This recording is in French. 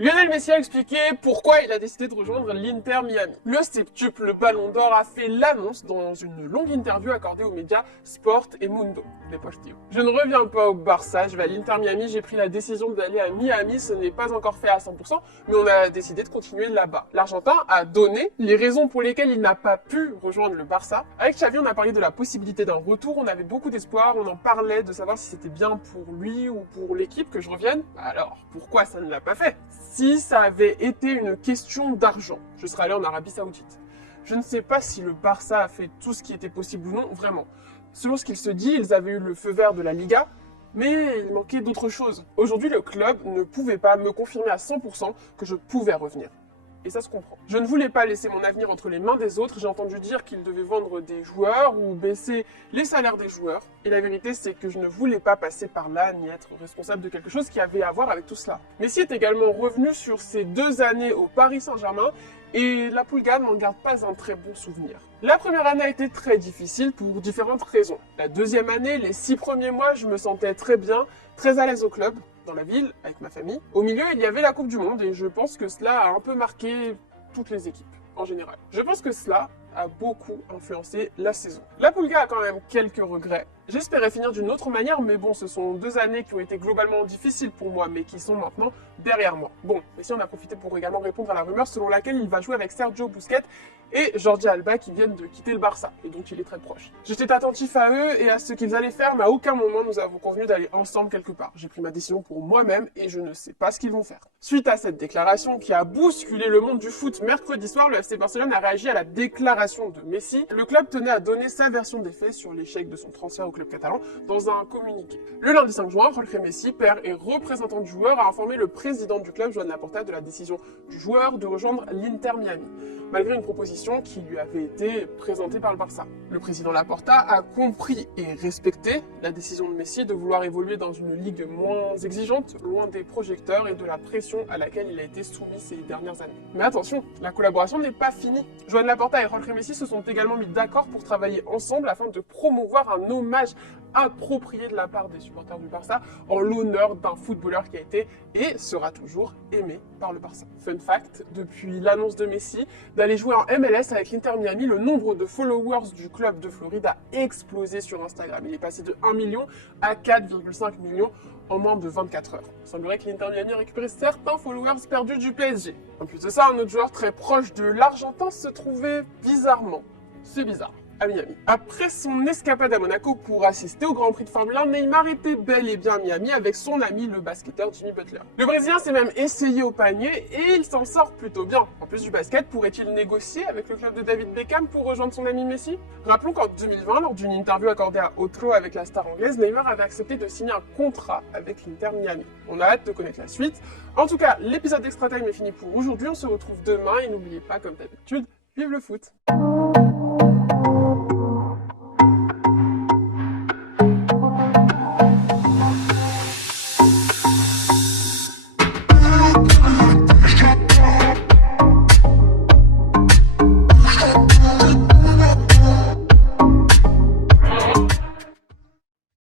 Lionel Messi a expliqué pourquoi il a décidé de rejoindre l'Inter Miami. Le septuple Ballon d'Or a fait l'annonce dans une longue interview accordée aux médias Sport et Mundo Deportivo. Je ne reviens pas au Barça, je vais à l'Inter Miami, j'ai pris la décision d'aller à Miami, ce n'est pas encore fait à 100%, mais on a décidé de continuer là-bas. L'Argentin a donné les raisons pour lesquelles il n'a pas pu rejoindre le Barça. Avec Xavi, on a parlé de la possibilité d'un retour, on avait beaucoup d'espoir, on en parlait de savoir si c'était bien pour lui ou pour l'équipe que je revienne. Alors, pourquoi ça ne l'a pas fait ? Si ça avait été une question d'argent, je serais allé en Arabie Saoudite. Je ne sais pas si le Barça a fait tout ce qui était possible ou non, vraiment. Selon ce qu'il se dit, ils avaient eu le feu vert de la Liga, mais il manquait d'autres choses. Aujourd'hui, le club ne pouvait pas me confirmer à 100% que je pouvais revenir. Et ça se comprend. Je ne voulais pas laisser mon avenir entre les mains des autres, j'ai entendu dire qu'ils devaient vendre des joueurs ou baisser les salaires des joueurs. Et la vérité, c'est que je ne voulais pas passer par là, ni être responsable de quelque chose qui avait à voir avec tout cela. Messi est également revenu sur ses 2 années au Paris Saint-Germain, et la Pulga n'en garde pas un très bon souvenir. La première année a été très difficile pour différentes raisons. La deuxième année, les 6 premiers mois, je me sentais très bien, très à l'aise au club, dans la ville, avec ma famille. Au milieu, il y avait la Coupe du Monde et je pense que cela a un peu marqué toutes les équipes, en général. Je pense que cela a beaucoup influencé la saison. La Pulga a quand même quelques regrets. J'espérais finir d'une autre manière, mais bon, ce sont 2 années qui ont été globalement difficiles pour moi, mais qui sont maintenant derrière moi. Bon, et si on a profité pour également répondre à la rumeur selon laquelle il va jouer avec Sergio Busquets et Jordi Alba qui viennent de quitter le Barça, et donc il est très proche. J'étais attentif à eux et à ce qu'ils allaient faire, mais à aucun moment nous avons convenu d'aller ensemble quelque part. J'ai pris ma décision pour moi-même et je ne sais pas ce qu'ils vont faire. Suite à cette déclaration qui a bousculé le monde du foot mercredi soir, le FC Barcelone a réagi à la déclaration de Messi. Le club tenait à donner sa version des faits sur l'échec de son transfert au club catalan dans un communiqué. Le lundi 5 juin, Jorge Messi, père et représentant du joueur, a informé le président du club, Joan Laporta, de la décision du joueur de rejoindre l'Inter Miami, malgré une proposition qui lui avait été présentée par le Barça. Le président Laporta a compris et respecté la décision de Messi de vouloir évoluer dans une ligue moins exigeante, loin des projecteurs et de la pression à laquelle il a été soumis ces dernières années. Mais attention, la collaboration n'est pas finie. Joan Laporta et Jorge Messi se sont également mis d'accord pour travailler ensemble afin de promouvoir un hommage approprié de la part des supporters du Barça en l'honneur d'un footballeur qui a été et sera toujours aimé par le Barça. Fun fact, depuis l'annonce de Messi d'aller jouer en MLS avec l'Inter Miami, le nombre de followers du club de Floride a explosé sur Instagram. Il est passé de 1 million à 4,5 millions en moins de 24 heures. Il semblerait que l'Inter Miami a récupéré certains followers perdus du PSG. En plus de ça, un autre joueur très proche de l'Argentin se trouvait bizarrement, c'est bizarre, à Miami. Après son escapade à Monaco pour assister au Grand Prix de Formule 1, Neymar était bel et bien à Miami avec son ami le basketteur Jimmy Butler. Le Brésilien s'est même essayé au panier et il s'en sort plutôt bien. En plus du basket, pourrait-il négocier avec le club de David Beckham pour rejoindre son ami Messi? Rappelons qu'en 2020, lors d'une interview accordée à Otro avec la star anglaise, Neymar avait accepté de signer un contrat avec l'Inter Miami. On a hâte de connaître la suite. En tout cas, l'épisode d'Extra Time est fini pour aujourd'hui. On se retrouve demain et n'oubliez pas, comme d'habitude, vive le foot!